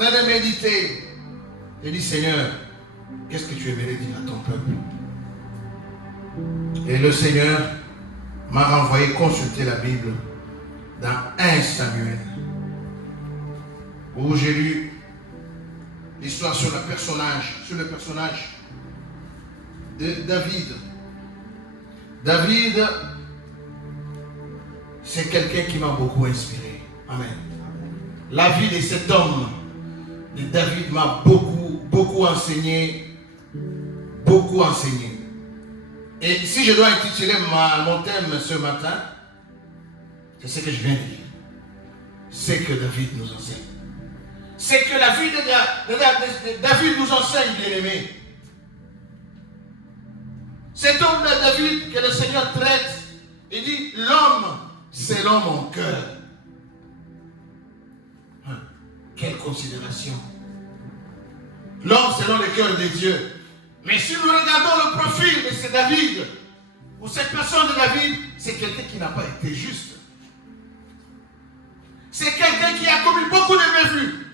train de méditer. J'ai dit, Seigneur, qu'est-ce que tu aimerais dire à ton peuple? Et le Seigneur m'a renvoyé consulter la Bible dans 1 Samuel, où j'ai lu l'histoire sur le personnage de David. David, c'est quelqu'un qui m'a beaucoup inspiré. Amen. La vie de cet homme, de David, m'a beaucoup enseigné. Beaucoup enseigné. Et si je dois intituler mon thème ce matin, c'est ce que je viens de dire. C'est que David nous enseigne. C'est que la vie de David nous enseigne, bien-aimé. Cet homme de David que le Seigneur traite, il dit, l'homme selon mon cœur. Quelle considération. L'homme selon le cœur de Dieu. Mais si nous regardons le profil de ce David, ou cette personne de David, c'est quelqu'un qui n'a pas été juste. C'est quelqu'un qui a commis beaucoup de mévues.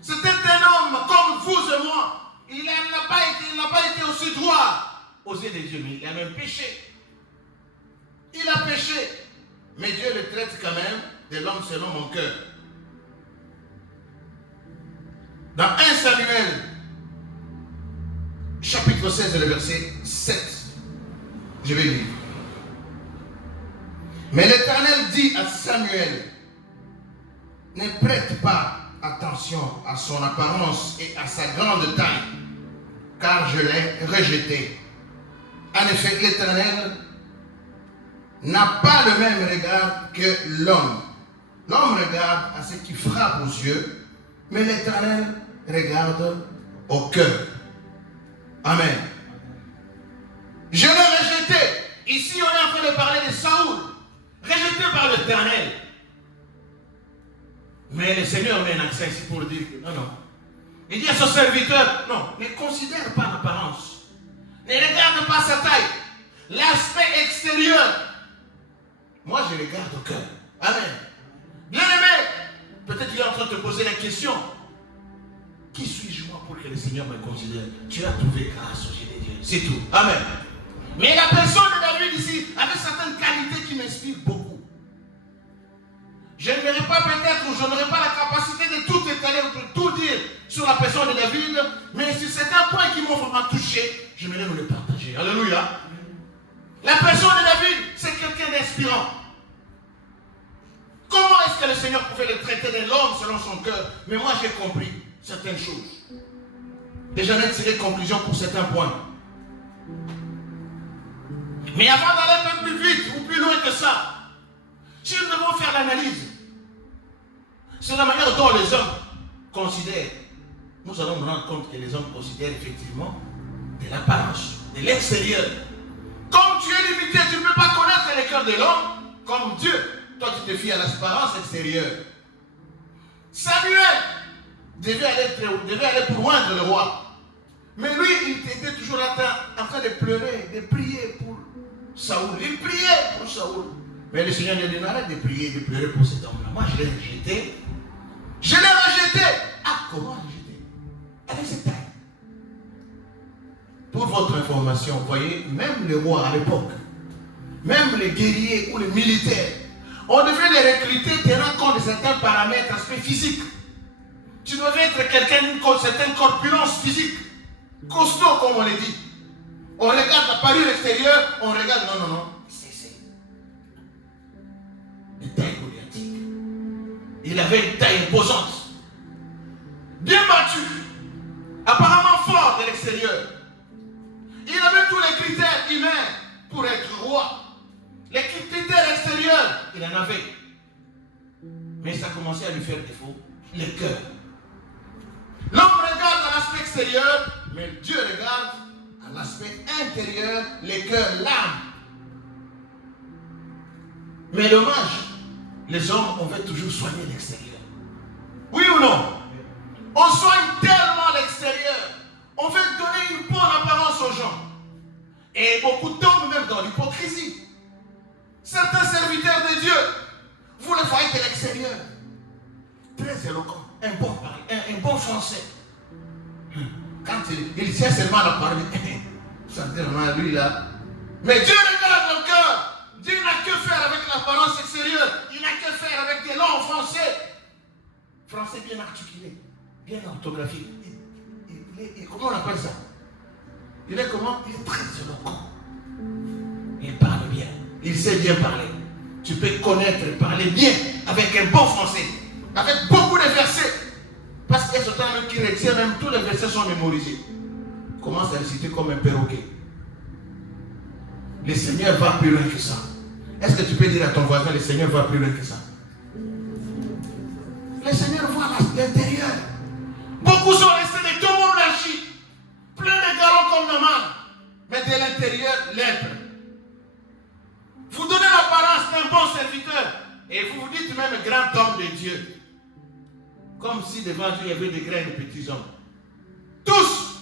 C'était un homme comme vous et moi. Il n'a pas été aussi droit aux yeux de Dieu, mais il a même péché. Il a péché. Mais Dieu le traite quand même de l'homme selon mon cœur. Dans 1 Samuel, chapitre 16, le verset 7, je vais lire. Mais l'Éternel dit à Samuel, ne prête pas attention à son apparence et à sa grande taille, car je l'ai rejeté. En effet, l'Éternel n'a pas le même regard que l'homme. L'homme regarde à ce qui frappe aux yeux, mais l'Éternel regarde au cœur. Amen. Je l'ai rejeté. Ici, on est en train de parler de Saoul, rejeté par l'Éternel. Mais le Seigneur met un accent ici pour dire que non. Il dit à son serviteur, non, ne considère pas l'apparence. Ne regarde pas sa taille. L'aspect extérieur. Moi, je regarde au cœur. Amen. Bien-aimé, peut-être qu'il est en train de te poser la question. Qui suis-je moi pour que le Seigneur me considère? Tu as trouvé grâce aux yeux de Dieu. C'est tout. Amen. Mais la personne de David ici avait certaines qualités qui m'inspirent beaucoup. Je n'aurais pas peut-être, ou je n'aurais pas la capacité de tout étaler, de tout dire sur la personne de David, mais si c'est un point qui m'a vraiment touché, j'aimerais nous le partager. Alléluia. La personne de David, c'est quelqu'un d'inspirant. Comment est-ce que le Seigneur pouvait le traiter de l'homme selon son cœur? Mais moi j'ai compris certaines choses. Et j'en ai tiré conclusion pour certains points. Mais avant d'aller un peu plus vite ou plus loin que ça, si nous devons faire l'analyse, c'est la manière dont les hommes considèrent. Nous allons nous rendre compte que les hommes considèrent effectivement de l'apparence, de l'extérieur. Comme tu es limité, tu ne peux pas connaître le cœur de l'homme comme Dieu. Toi, tu te fies à l'apparence extérieure. Samuel devait aller pour oindre le roi. Mais lui, il était toujours en train de pleurer, de prier pour Saoul. Il priait pour Saoul. Mais le Seigneur lui a dit, arrête de prier, de pleurer pour cet homme-là. Moi, je l'ai rejeté. Je l'ai rejeté. Ah, comment rejeté? Avec cette taille. Pour votre information, vous voyez, même les rois à l'époque, même les guerriers ou les militaires, on devait les recruter tenant compte de certains paramètres, aspects physiques. Tu devais être quelqu'un d'une certaine corpulence physique, costaud comme on le dit. On regarde la parure extérieure, on regarde, non. C'est une taille goliathique. Il avait une taille imposante, bien battu, apparemment fort de l'extérieur. Il avait tous les critères humains pour être roi. Les critères extérieurs, il en avait. Mais ça commençait à lui faire défaut. Le cœur. L'homme regarde à l'aspect extérieur, mais Dieu regarde à l'aspect intérieur, le cœur, l'âme. Mais dommage, les hommes, on veut toujours soigner l'extérieur. Oui ou non? On soigne tellement l'extérieur. On veut donner une bonne apparence aux gens. Et beaucoup tombent même dans l'hypocrisie. Certains serviteurs de Dieu, vous le voyez de l'extérieur. Très très éloquent, un bon français. Quand il sait seulement la parler, sentez lui là. Mais Dieu regarde le cœur. Dieu n'a que faire avec l'apparence extérieure. Il n'a que faire avec des longs français. Français bien articulé, bien orthographique. Comment on appelle ça? Il est comment? Il est très éloquent. Il parle bien. Il sait bien parler. Tu peux connaître et parler bien avec un bon français. Avec beaucoup de versets. Parce qu'il y a ce temps même qui retient, même tous les versets sont mémorisés. Commence à réciter comme un perroquet. Le Seigneur va plus loin que ça. Est-ce que tu peux dire à ton voisin, le Seigneur va plus loin que ça? Le Seigneur voit l'intérieur. Beaucoup sont restés des tombeaux blanchis, pleins de galons comme normal, mais de l'intérieur, lèpre. Vous donnez l'apparence d'un bon serviteur et vous vous dites même grand homme de Dieu. Comme si devant Dieu il y avait des grands et des petits hommes. Tous,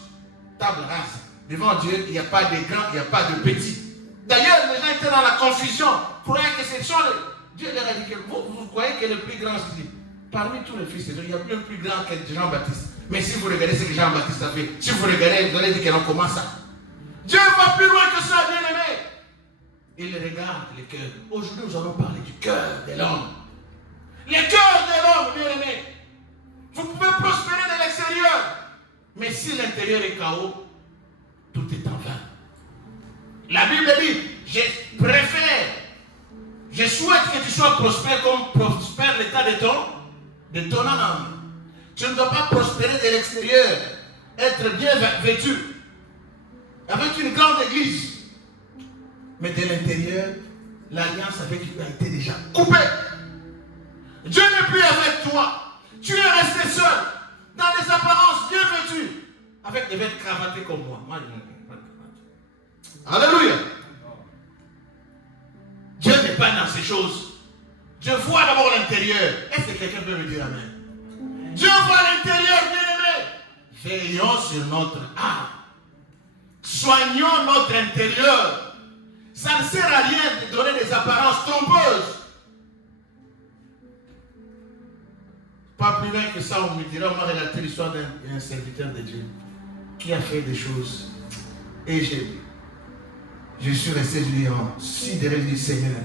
table rase. Devant Dieu, il n'y a pas de grands, il n'y a pas de petits. D'ailleurs, les gens étaient dans la confusion, croyaient que ce sont les... Dieu leur a dit que vous croyez que le plus grand, c'est parmi tous les fils de Dieu, il y a bien plus grand que Jean-Baptiste. Mais si vous regardez ce que Jean-Baptiste a fait, si vous regardez, vous allez dire que comment ça? Dieu va plus loin que ça, bien-aimé. Il regarde le cœur. Aujourd'hui, nous allons parler du cœur de l'homme. Le cœur de l'homme, bien-aimé. Vous pouvez prospérer de l'extérieur. Mais si l'intérieur est chaos, tout est en vain. La Bible dit, je souhaite que tu sois prospère comme prospère l'état de ton âme. Tu ne dois pas prospérer de l'extérieur, être bien vêtu, avec une grande église. Mais de l'intérieur, l'alliance avec lui a été déjà coupée. Dieu n'est plus avec toi. Tu es resté seul, dans les apparences bien vêtues, avec des vêtements cravatés comme moi. Moi, je n'ai pas de cravate. Alléluia. Dieu n'est pas dans ces choses. Dieu voit d'abord l'intérieur. Est-ce que quelqu'un peut me dire amen? Dieu voit l'intérieur, bien-aimé. Veillons sur notre âme. Soignons notre intérieur. Ça ne sert à rien de donner des apparences trompeuses. Pas plus loin que ça, on me dira, on m'a relaté l'histoire d'un serviteur de Dieu qui a fait des choses. Et je suis resté sidéré du Seigneur.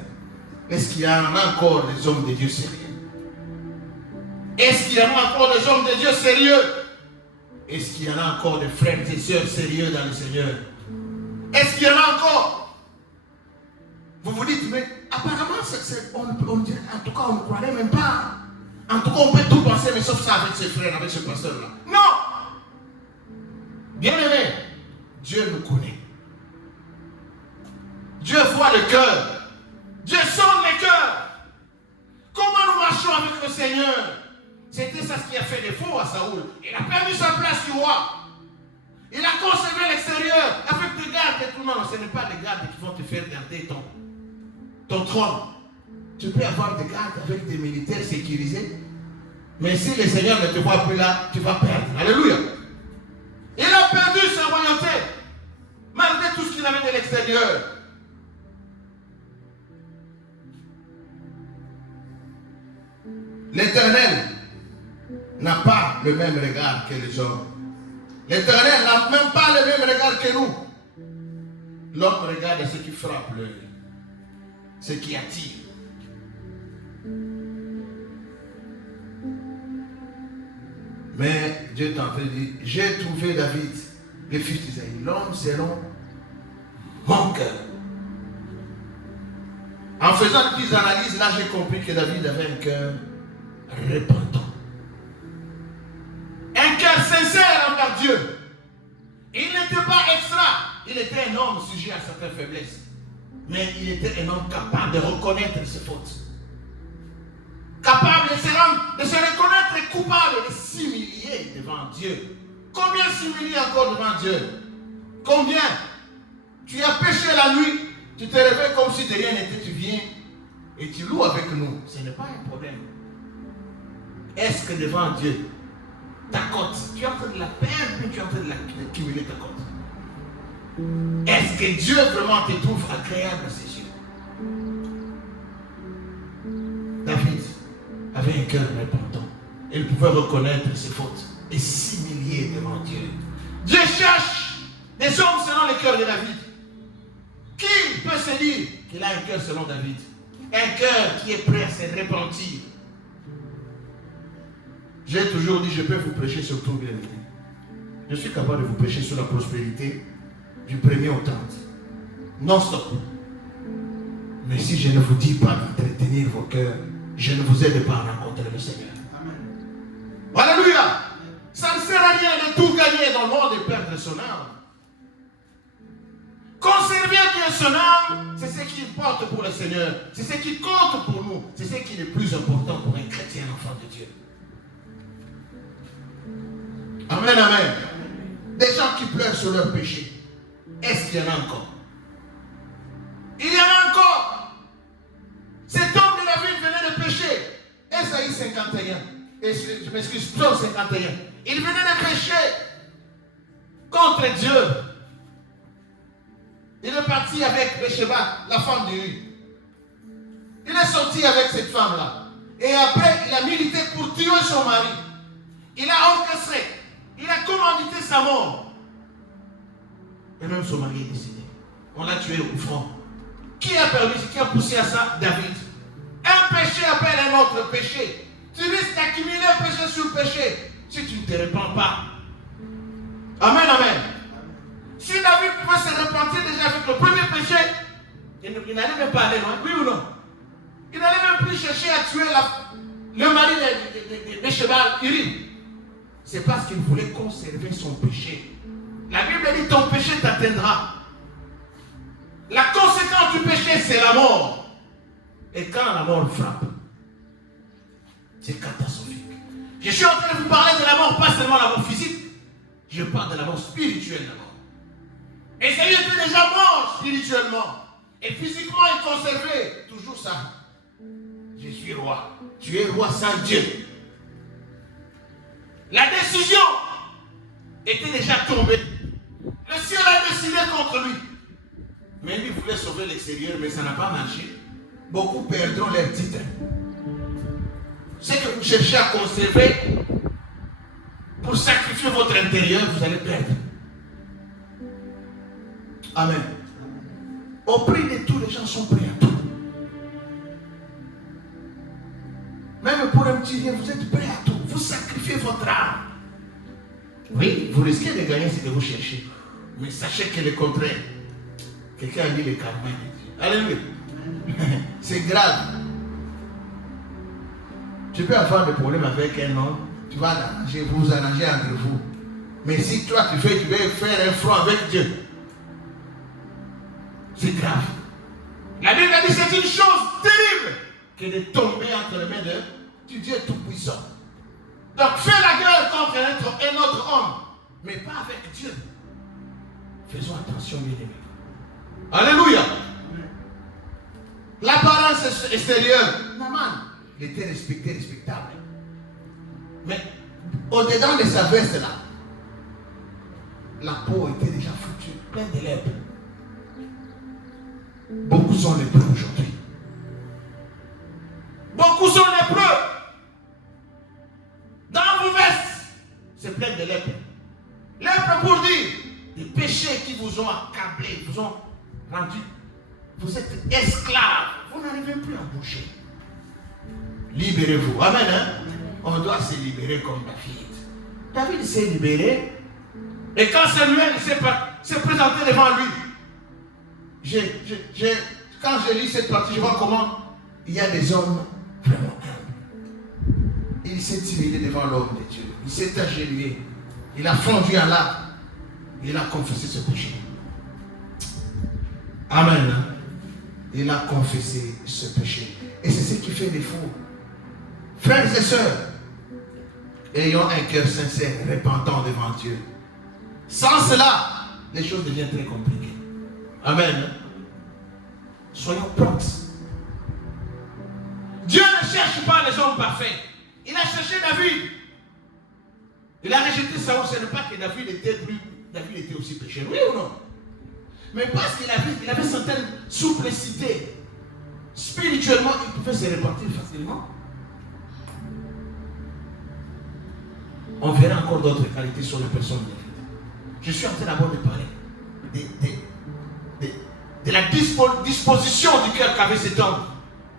Est-ce qu'il y en a encore des hommes de Dieu sérieux? Est-ce qu'il y en a encore des hommes de Dieu sérieux? Est-ce qu'il y en a encore des frères et sœurs sérieux dans le Seigneur? Est-ce qu'il y en a encore? Vous vous dites, mais apparemment, on dirait, en tout cas, on ne croirait même pas. En tout cas, on peut tout penser, mais sauf ça avec ses frères, avec ce pasteur-là. Non! Bien-aimé, Dieu nous connaît. Dieu voit le cœur. Dieu sonde le cœur. Comment nous marchons avec le Seigneur? C'était ça ce qui a fait défaut à Saoul. Il a perdu sa place du roi. Il a conservé l'extérieur avec des gardes et tout. Non, ce n'est pas des gardes qui vont te faire garder ton trône. Tu peux avoir des gardes avec des militaires sécurisés. Mais si le Seigneur ne te voit plus là, tu vas perdre. Alléluia. Il a perdu sa royauté. Malgré tout ce qu'il avait de l'extérieur. L'Éternel n'a pas le même regard que les hommes. L'Éternel n'a même pas le même regard que nous. L'homme regarde ce qui frappe l'œil, ce qui attire. Mais Dieu est en train de dire, j'ai trouvé David, le fils d'Isaïe, l'homme selon mon cœur. En faisant une petite analyse, là j'ai compris que David avait un cœur repentant. Un cœur sincère envers Dieu. Il n'était pas extra. Il était un homme sujet à certaines faiblesses. Mais il était un homme capable de reconnaître ses fautes. Capable de se reconnaître coupable et de s'humilier devant Dieu. Combien s'humilier encore devant Dieu? Combien? Tu as péché la nuit, tu te réveilles comme si de rien n'était, tu viens et tu loues avec nous. Ce n'est pas un problème. Est-ce que devant Dieu, ta cote, tu es en train de la perdre, puis tu es en train de cumuler ta cote? Est-ce que Dieu vraiment te trouve agréable à ses yeux? David avait un cœur repentant. il pouvait reconnaître ses fautes et s'humilier devant Dieu. Dieu cherche des hommes selon le cœur de David. Qui peut se dire qu'il a un cœur selon David? Un cœur qui est prêt à se repentir. J'ai toujours dit, je peux vous prêcher sur tout, bien aimé. Je suis capable de vous prêcher sur la prospérité du premier au 30. Non-stop. Mais si je ne vous dis pas d'entretenir vos cœurs, je ne vous aide pas à rencontrer le Seigneur. Amen. Alléluia. Ça ne sert à rien de tout gagner dans le monde et perdre son âme. Conserver bien son âme, c'est ce qui importe pour le Seigneur. C'est ce qui compte pour nous. C'est ce qui est le plus important pour un chrétien, enfant de Dieu. Amen, amen. Des gens qui pleurent sur leur péché. Est-ce qu'il y en a encore? Il y en a encore. Cet homme de la ville venait de pécher. Ésaïe 51. Je m'excuse, Psaume 51. Il venait de pécher contre Dieu. Il est parti avec Bécheba, la femme de Hu. Il est sorti avec cette femme-là. Et après, il a milité pour tuer son mari. Il a orchestré. Il a commandité sa mort. Et même son mari est décédé. On l'a tué au front. Qui a permis, qui a poussé à ça? David. Un péché appelle un autre péché. Tu risques d'accumuler un péché sur péché si tu ne te repens pas. Amen, amen. Si David pouvait se repentir déjà avec le premier péché, il n'allait même pas aller loin, oui ou non? Il n'allait même plus chercher à tuer le mari de Shebal, Urim. C'est parce qu'il voulait conserver son péché. La Bible dit ton péché t'atteindra. La conséquence du péché, c'est la mort. Et quand la mort frappe, c'est catastrophique. Je suis en train de vous parler de la mort, pas seulement la mort physique. Je parle de la mort spirituelle d'abord. Esaïe était déjà mort spirituellement. Et physiquement, il conservait toujours ça. Je suis roi. Tu es roi sans Dieu. La décision était déjà tombée. Le ciel a décidé contre lui. Mais lui voulait sauver l'extérieur, mais ça n'a pas marché. Beaucoup perdront leur titre. Ce que vous cherchez à conserver pour sacrifier votre intérieur, vous allez perdre. Amen. Au prix de tout, les gens sont prêts à tout. Même pour un petit rien, vous êtes prêts à tout. Vous sacrifiez votre âme. Oui, vous risquez de gagner ce que vous cherchez. Mais sachez que le contraire. Quelqu'un a dit le karma de Dieu. Alléluia. C'est grave. Tu peux avoir des problèmes avec un homme. Tu vas arranger, vous arranger entre vous. Mais si toi tu veux faire un front avec Dieu. C'est grave. La Bible a dit c'est une chose terrible que de tomber entre les mains du Dieu Tout-Puissant. Donc fais la guerre contre un autre homme, mais pas avec Dieu. Faisons attention, bien aimés. Alléluia. L'apparence extérieure, Naaman, il était respecté, respectable. Mais au-dedans de sa veste là, la peau était déjà foutue, pleine de lèpre. Beaucoup sont lépreux aujourd'hui. Beaucoup sont lépreux. Dans vos vestes, c'est plein de lèpre. Lèpre pour dire des péchés qui vous ont accablé, vous ont rendu. Vous êtes esclaves. Vous n'arrivez plus à bouger. Libérez-vous. Amen. Hein? On doit se libérer comme David. David s'est libéré. Et quand Samuel s'est présenté devant lui, quand je lis cette partie, je vois comment il y a des hommes vraiment humbles. Il s'est humilié devant l'homme de Dieu. Il s'est agenouillé. Il a fondu en larmes. Il a confessé ce péché. Amen. Il a confessé ce péché. Et c'est ce qui fait défaut. Frères et sœurs, ayons un cœur sincère, repentant devant Dieu. Sans cela, les choses deviennent très compliquées. Amen. Soyons prompts. Dieu ne cherche pas les hommes parfaits. Il a cherché David. Il a rejeté Saoul. Ce n'est pas que David était aussi pécheur. Oui ou non? Mais parce qu'il avait certaines souplicités. Spirituellement, il pouvait se repentir facilement. On verra encore d'autres qualités sur les personnes David. Je suis en train d'abord de parler de la disposition du cœur qu'avait cet homme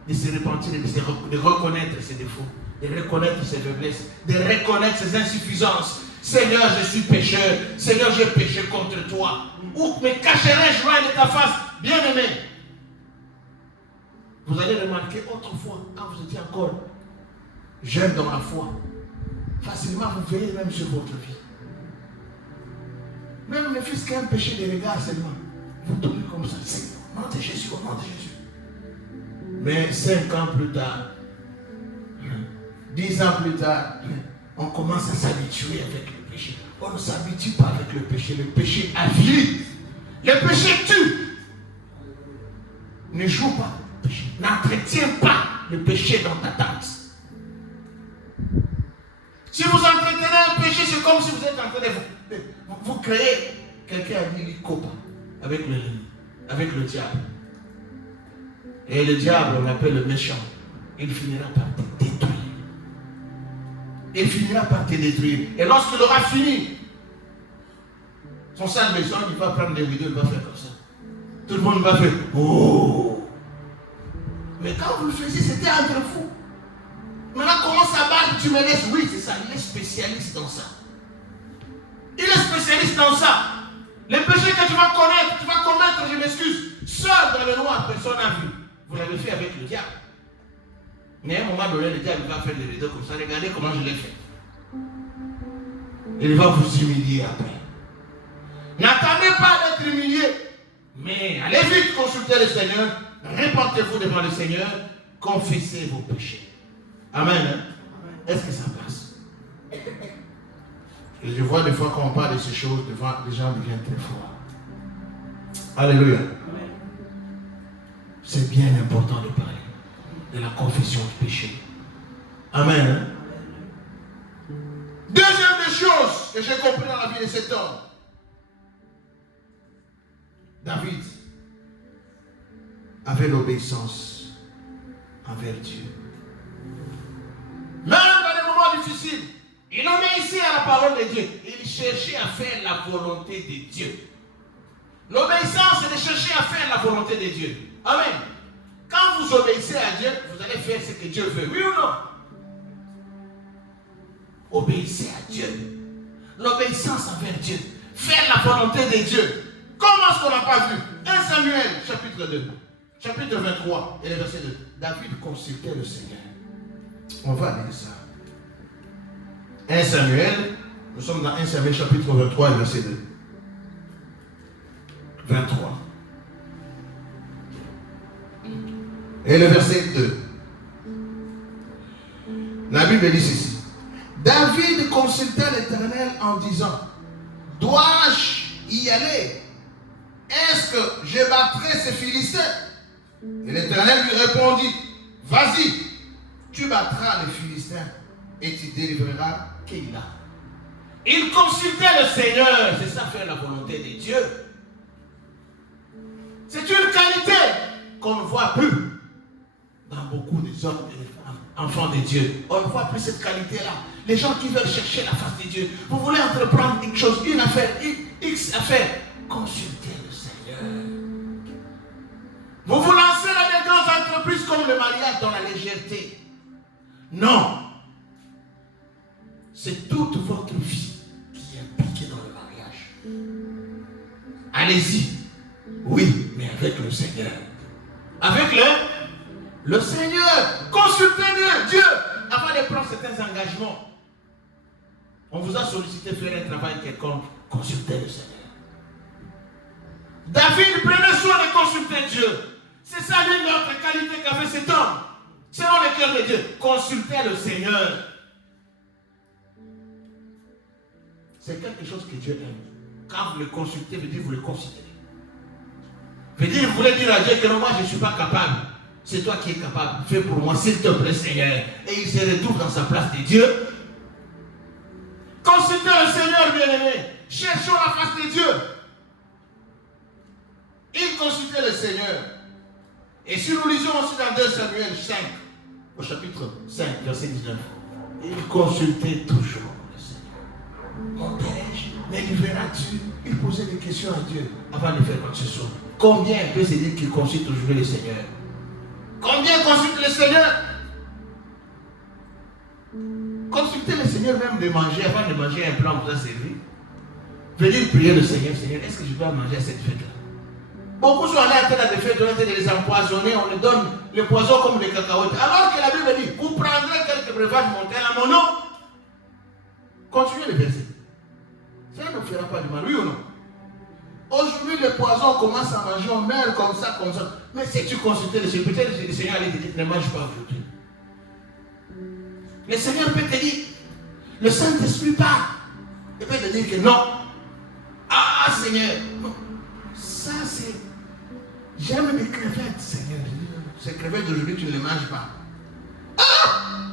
de se repentir, de reconnaître ses défauts, de reconnaître ses faiblesses, de reconnaître ses insuffisances. Seigneur, je suis pécheur. Seigneur, j'ai péché contre toi. Où me cacherai-je loin de ta face, bien-aimé? Vous allez remarquer autrefois, quand vous étiez encore jeune dans la foi, facilement vous veillez même sur votre vie. Même le fils qui a un péché de regard seulement, vous tournez comme ça, Seigneur, au nom de Jésus, au nom de Jésus. Mais 5 ans plus tard, 10 ans plus tard, on commence à s'habituer avec le péché. On ne s'habitue pas avec le péché avilit. Le péché tue. Ne joue pas le péché. N'entretiens pas le péché dans ta tente. Si vous entretenez un péché, c'est comme si vous êtes en train de vous créez. Quelqu'un a dit copa avec le diable. Et le diable, on l'appelle le méchant. Il finira par te détruire. Il finira par te détruire. Et lorsqu'il aura fini, son sale méchant, il va prendre des rideaux, il va faire comme ça. Tout le monde va faire oh. Mais quand vous le faisiez, c'était entre vous. Maintenant, comment ça va? Tu me laisses? Oui, c'est ça. Il est spécialiste dans ça. Il est spécialiste dans ça. Les péchés que tu vas connaître, tu vas commettre, je m'excuse, seul dans le noir, personne n'a vu. Vous l'avez fait avec le diable. Mais à un moment donné, le diable va faire des rideaux comme ça. Regardez comment je l'ai fait. Il va vous humilier après. N'attendez pas d'être humilié. Mais allez vite consulter le Seigneur. Répentez-vous devant le Seigneur. Confessez vos péchés. Amen. Hein? Est-ce que ça passe? Et je vois des fois quand on parle de ces choses, devant, les gens deviennent très forts. Alléluia. C'est bien important de parler de la confession du péché. Amen. Hein? Deuxième des choses que j'ai compris dans la vie de cet homme. David avait l'obéissance envers Dieu. Même dans les moments difficiles, il obéissait à la parole de Dieu. Il cherchait à faire la volonté de Dieu. L'obéissance, c'est de chercher à faire la volonté de Dieu. Amen. Quand vous obéissez à Dieu, vous allez faire ce que Dieu veut. Oui ou non? Obéissez à Dieu. L'obéissance envers Dieu. Faire la volonté de Dieu. Comment est-ce qu'on n'a pas vu? 1 Samuel, chapitre 2. Chapitre 23 et le verset 2. David consultait le Seigneur. On va lire ça. 1 Samuel, nous sommes dans 1 Samuel chapitre 23 et verset 2. 23. Et le verset 2. La Bible dit ceci. David consulta l'Éternel en disant, dois-je y aller? Est-ce que je battrai ces Philistins? Et l'Éternel lui répondit, vas-y, tu battras les Philistins et tu délivreras Keïla. Il consultait le Seigneur, c'est ça faire la volonté de Dieu. C'est une qualité qu'on ne voit plus dans beaucoup des hommes et des femmes, enfants de Dieu. On ne voit plus cette qualité-là. Les gens qui veulent chercher la face de Dieu, vous voulez entreprendre une chose, une affaire, X affaire, consultez le Seigneur. Vous vous lancez dans des grandes entreprises comme le mariage dans la légèreté. Non. C'est toute votre vie qui est impliquée dans le mariage. Allez-y. Oui, mais avec le Seigneur. Avec le Seigneur. Consultez Dieu avant de prendre certains engagements. On vous a sollicité faire un travail quelconque. Consultez le Seigneur. David prenait soin de consulter Dieu. C'est ça l'une d'autres qualités qu'avait cet homme. Selon le cœur de Dieu, consultez le Seigneur. C'est quelque chose que Dieu aime. Quand vous le consultez, veut dire vous le considérez. Veut dire, vous voulez dire à Dieu que non, moi je ne suis pas capable. C'est toi qui es capable. Fais pour moi, s'il te plaît, Seigneur. Et il se retrouve dans sa place de Dieu. Consultez le Seigneur, bien-aimé. Cherchons la face de Dieu. Il consultait le Seigneur. Et si nous lisons aussi dans 2 Samuel 5, au chapitre 5, verset 19, il consultait toujours le Seigneur. poser des questions à Dieu avant de faire quoi que ce soit. Combien peut se dire qu'il consulte aujourd'hui le Seigneur? Combien consulte le Seigneur? Consulter le Seigneur même de manger, avant de manger un plat, vous a servi. Venir prier le Seigneur, Seigneur, est-ce que je dois manger à cette fête-là? Beaucoup sont allés à telle des fêtes, on a les empoisonner, on leur donne le poison comme des cacahuètes. Alors que la Bible dit, vous prendrez quelques breuvages montés à mon nom. Continuez le verset. Ça ne fera pas du mal, oui ou non? Aujourd'hui, le poison commence à manger, on meurt comme ça, comme ça. Mais si tu consultais le Seigneur, peut-être le Seigneur allait te dire, ne mange pas aujourd'hui. Le Seigneur peut te dire, le Saint-Esprit parle. Il peut te dire que non. Ah Seigneur, non. Ça c'est... J'aime les crevettes, Seigneur. Ces crevettes d'aujourd'hui, tu ne les manges pas. Ah!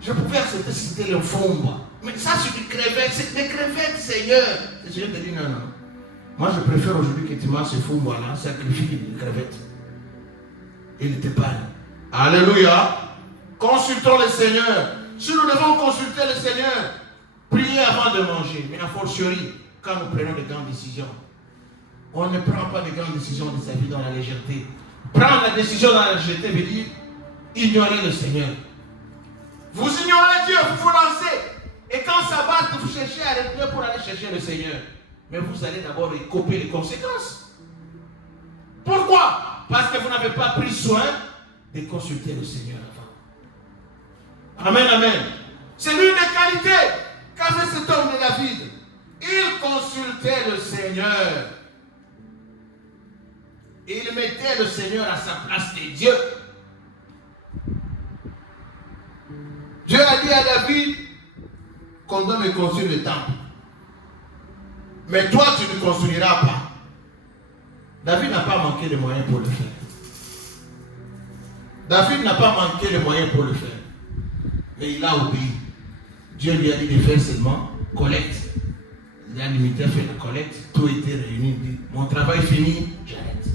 Je pouvais accepter si c'était le fond. Mais ça c'est des crevettes, c'est des crevettes, Seigneur. Le Seigneur te dit non, non. Moi je préfère aujourd'hui que tu manges ces fond là, sacrifie les crevettes. Il t'épargne. Alléluia. Consultons le Seigneur. Si nous devons consulter le Seigneur, prier avant de manger, mais a fortiori, quand nous prenons de grandes décisions, on ne prend pas de grandes décisions de sa vie dans la légèreté. Prendre la décision dans la légèreté veut dire ignorer le Seigneur. Vous ignorez Dieu, vous vous lancez. Et quand ça bat, vous cherchez à retenir pour aller chercher le Seigneur. Mais vous allez d'abord couper les conséquences. Pourquoi? Parce que vous n'avez pas pris soin de consulter le Seigneur avant. Amen, amen. C'est l'une des qualités qu'avait cet homme de David. Il consultait le Seigneur. Il mettait le Seigneur à sa place de Dieu. Dieu a dit à David qu'on doit me construire le temple. Mais toi, tu ne construiras pas. David n'a pas manqué de moyens pour le faire. David n'a pas manqué de moyens pour le faire. Mais il a obéi. Dieu lui a dit de faire seulement collecte. Il a limité à faire la collecte. Tout était réuni. Il dit, mon travail fini, j'arrête.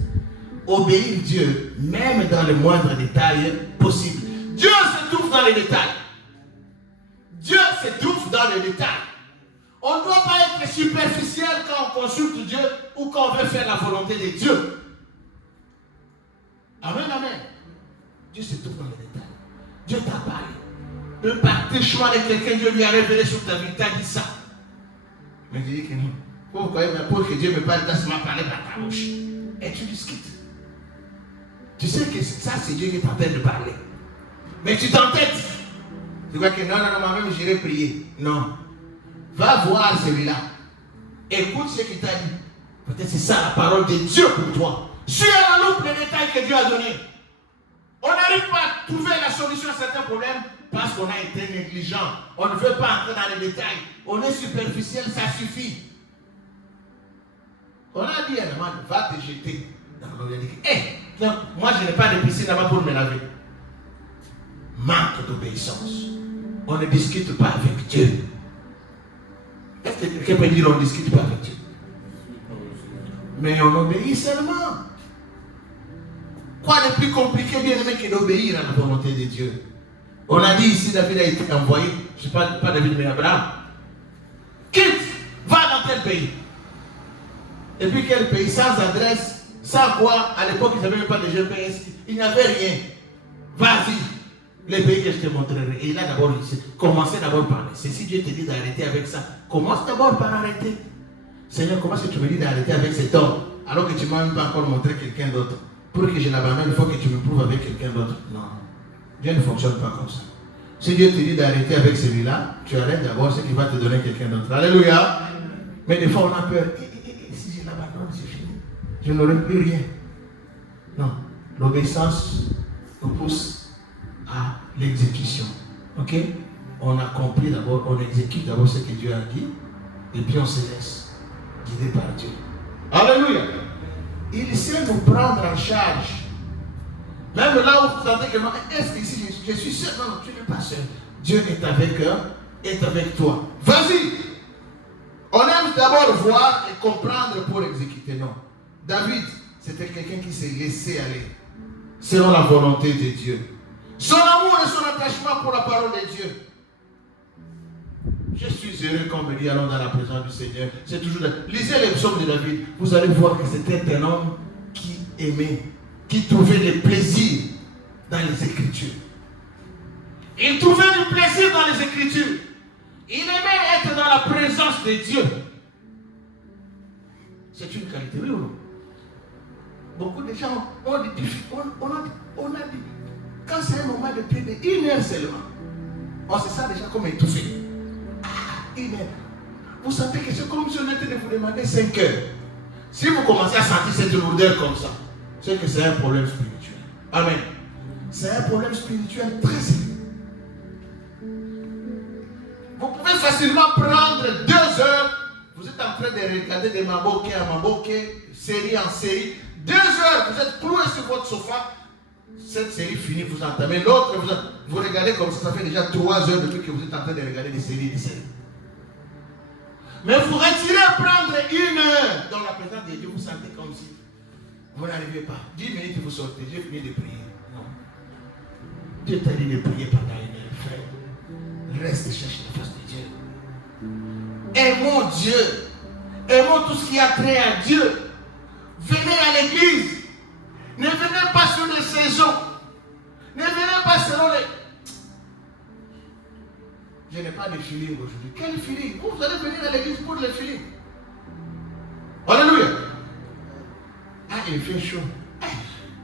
Obéir Dieu, même dans les moindres détails possibles. Dieu se trouve dans les détails. Dieu se trouve dans les détails. On ne doit pas être superficiel quand on consulte Dieu ou quand on veut faire la volonté de Dieu. Amen, amen. Dieu se trouve dans les détails. Dieu t'a parlé. Un partagement de quelqu'un, Dieu lui a révélé sur ta vie, t'as dit ça. Mais tu dis que non. Pourquoi? Pour que Dieu me parle, tu m'as parlé par ta bouche. Et tu discutes. Tu sais que ça, c'est Dieu qui est en train de parler. Mais tu t'entêtes. Tu vois que non, moi-même, j'irai prier. Non. Va voir celui-là. Écoute ce qu'il t'a dit. Peut-être c'est ça la parole de Dieu pour toi. Suis à la loupe les détails que Dieu a donnés. On n'arrive pas à trouver la solution à certains problèmes parce qu'on a été négligent. On ne veut pas entrer dans les détails. On est superficiel, ça suffit. On a dit à la va te jeter dans l'eau. Il a dit, non, moi je n'ai pas de piscine là-bas pour me laver. Manque d'obéissance. On ne discute pas avec Dieu. Est-ce que quelqu'un peut dire on ne discute pas avec Dieu? Mais on obéit seulement. Quoi de plus compliqué, bien aimé, que d'obéir à la volonté de Dieu? On a dit ici, David a été envoyé, je ne sais pas David, mais Abraham. Quitte, va dans tel pays. Et puis quel pays? Sans adresse, sans quoi? À l'époque, ils n'avaient même pas de GPS. Il n'y avait rien. Vas-y. Les pays que je te montrerai. Et là d'abord, commencez d'abord par c'est si Dieu te dit d'arrêter avec ça, commence d'abord par arrêter. Seigneur, comment est-ce que tu me dis d'arrêter avec cet homme alors que tu ne m'as même pas encore montré quelqu'un d'autre? Pour que je l'abandonne, il faut que tu me prouves avec quelqu'un d'autre. Non. Dieu ne fonctionne pas comme ça. Si Dieu te dit d'arrêter avec celui-là, tu arrêtes d'abord ce qui va te donner quelqu'un d'autre. Alléluia. Mais des fois on a peur. Si je l'abandonne, c'est fini. Je n'aurai plus rien. Non. L'obéissance nous pousse à l'exécution. Ok? On a compris d'abord, on exécute d'abord ce que Dieu a dit, et puis on se laisse guider par Dieu. Alléluia! Il sait nous prendre en charge. Même là où vous sentez que non, est-ce que ici je suis seul? Non, tu n'es pas seul. Dieu est avec toi. Vas-y! On aime d'abord voir et comprendre pour exécuter. Non. David, c'était quelqu'un qui s'est laissé aller selon la volonté de Dieu. Son amour et son attachement pour la parole de Dieu. Je suis heureux quand on me dit allons dans la présence du Seigneur. C'est toujours. Lisez les psaumes de David. Vous allez voir que c'était un homme qui aimait, qui trouvait des plaisirs dans les Écritures. Il trouvait du plaisir dans les Écritures. Il aimait être dans la présence de Dieu. C'est une qualité, oui ou non? Beaucoup de gens ont des difficultés. On a dit, quand c'est un moment de prier de 1 heure seulement, on se sent déjà comme étouffé. 1 heure. Vous sentez que c'est comme si on était de vous demander 5 heures. Si vous commencez à sentir cette lourdeur comme ça, c'est que c'est un problème spirituel. Amen. C'est un problème spirituel très sérieux. Vous pouvez facilement prendre 2 heures. Vous êtes en train de regarder des mamboké à mamboké, série en série. 2 heures, vous êtes cloué sur votre sofa. Cette série finie, vous entamez l'autre. Vous regardez comme ça fait déjà 3 heures depuis que vous êtes en train de regarder des séries. Mais vous retirez prendre 1 heure dans la présence de Dieu, vous sentez comme si vous n'arrivez pas. 10 minutes, vous sortez, j'ai fini de prier. Non. Dieu t'a dit de prier pendant 1 heure, frère. Reste chercher la face de Dieu. Aimons Dieu. Aimons tout ce qui a trait à Dieu. Venez à l'église. Ne venez pas sur les saisons. Ne venez pas selon les... Je n'ai pas de feeling aujourd'hui. Quel feeling? Vous allez venir à l'église pour le feeling. Alléluia. Ah, il fait chaud.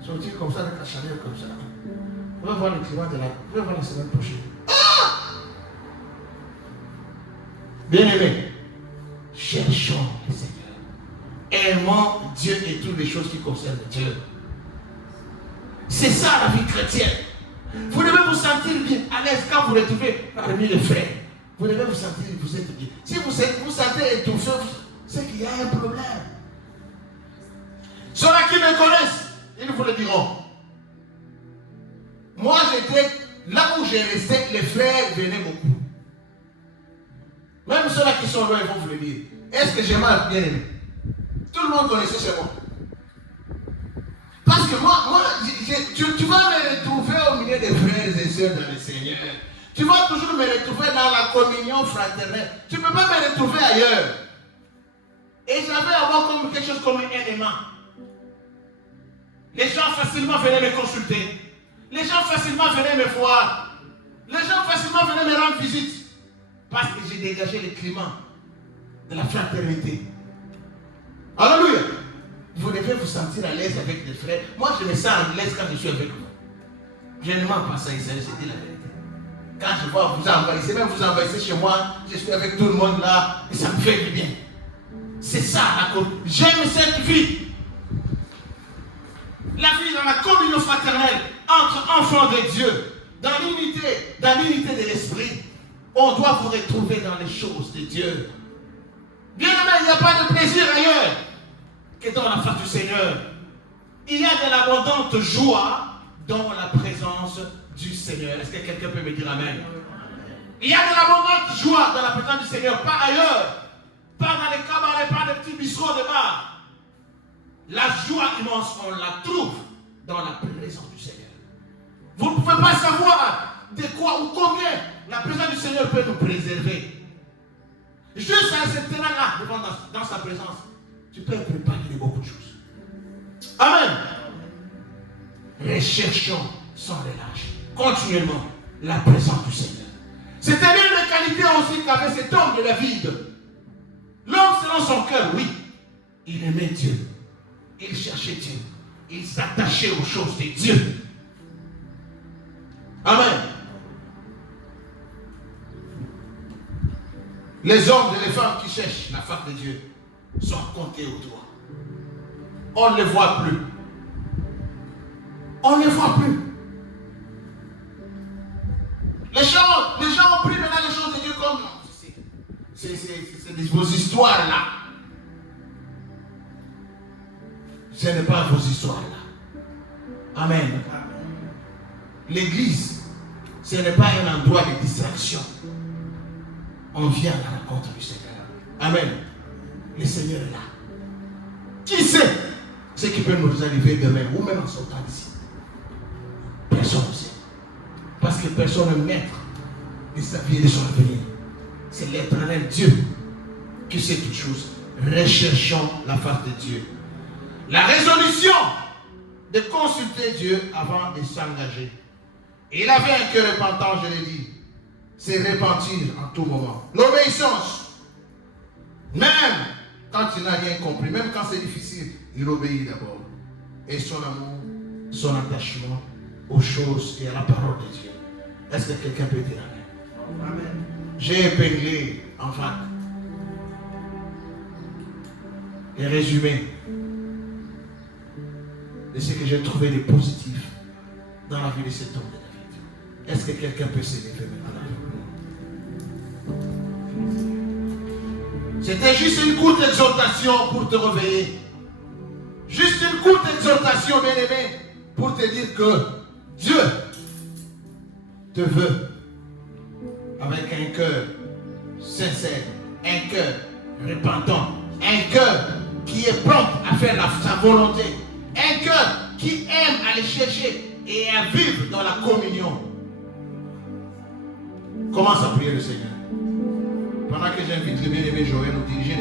Sortir comme ça avec la chaleur comme ça. On va voir le climat de la... On va voir la semaine prochaine. Bien-aimés, cherchons le Seigneur. Aimons Dieu et toutes les choses qui concernent Dieu. C'est ça la vie chrétienne. Vous devez vous sentir bien à l'aise quand vous retrouvez parmi les frères. Vous devez vous sentir, vous êtes bien. Si vous sentez étouffé, c'est qu'il y a un problème. Ceux-là qui me connaissent, ils vous le diront. Moi, j'étais là où j'ai resté, les frères venaient beaucoup. Même ceux-là qui sont loin, ils vont vous le dire. Est-ce que j'ai mal bien aimé? Tout le monde connaissait chez moi. Parce que moi tu vas me retrouver au milieu des frères et sœurs dans le Seigneur. Tu vas toujours me retrouver dans la communion fraternelle. Tu ne peux pas me retrouver ailleurs. Et j'avais à voir comme quelque chose comme un aimant. Les gens facilement venaient me consulter. Les gens facilement venaient me voir. Les gens facilement venaient me rendre visite. Parce que j'ai dégagé le climat de la fraternité. Alléluia. Vous devez vous sentir à l'aise avec les frères. Moi, je me sens à l'aise quand je suis avec vous. Je ne mens pas ça, Isaïe, c'est dit la vérité. Quand je vois vous envahissez, même vous envahissez chez moi, je suis avec tout le monde là, et ça me fait du bien. C'est ça la communion. J'aime cette vie. La vie dans la communion fraternelle entre enfants de Dieu, dans l'unité de l'esprit. On doit vous retrouver dans les choses de Dieu. Bien aimé, il n'y a pas de plaisir ailleurs que dans la face du Seigneur. Il y a de l'abondante joie dans la présence du Seigneur. Est-ce que quelqu'un peut me dire amen? Il y a de l'abondante joie dans la présence du Seigneur, pas ailleurs. Pas dans les cabarets, pas des petits bistrots de bar. La joie immense, on la trouve dans la présence du Seigneur. Vous ne pouvez pas savoir de quoi ou combien la présence du Seigneur peut nous préserver. Juste à cet instant-là, dans sa présence, tu peux être épargné de beaucoup de choses. Amen. Recherchons sans relâche, continuellement, la présence du Seigneur. C'était l'une des qualités aussi qu'avait cet homme de David. L'homme selon son cœur, oui, il aimait Dieu. Il cherchait Dieu. Il s'attachait aux choses de Dieu. Amen. Les hommes et les femmes qui cherchent la face de Dieu sont comptés autour. On ne les voit plus. On ne les voit plus. Les gens ont pris maintenant les choses de Dieu comme c'est vos histoires là. Ce n'est pas vos histoires là. Amen. L'église, ce n'est pas un endroit de distraction. On vient à la rencontre du Seigneur. Amen. Le Seigneur est là. Qui sait ce qui peut nous arriver demain ou même en sortant d'ici? Personne ne sait. Parce que personne n'est maître de sa vie et de son avenir. C'est l'Éternel Dieu qui sait toutes choses. Recherchons la face de Dieu. La résolution de consulter Dieu avant de s'engager. Il avait un cœur repentant, je l'ai dit. C'est repentir en tout moment. L'obéissance. Même quand il n'a rien compris, même quand c'est difficile, il obéit d'abord. Et son amour, son attachement aux choses et à la parole de Dieu. Est-ce que quelqu'un peut dire Amen? Amen. J'ai épinglé en fac et résumé de ce que j'ai trouvé de positif dans la vie de cet homme de David. Est-ce que quelqu'un peut s'élever maintenant? C'était juste une courte exhortation pour te réveiller. Juste une courte exhortation, bien-aimé, pour te dire que Dieu te veut avec un cœur sincère, un cœur repentant, un cœur qui est prompt à faire sa volonté, un cœur qui aime aller chercher et à vivre dans la communion. Commence à prier le Seigneur. Pendant que j'invite le bien-aimé Joël à nous diriger.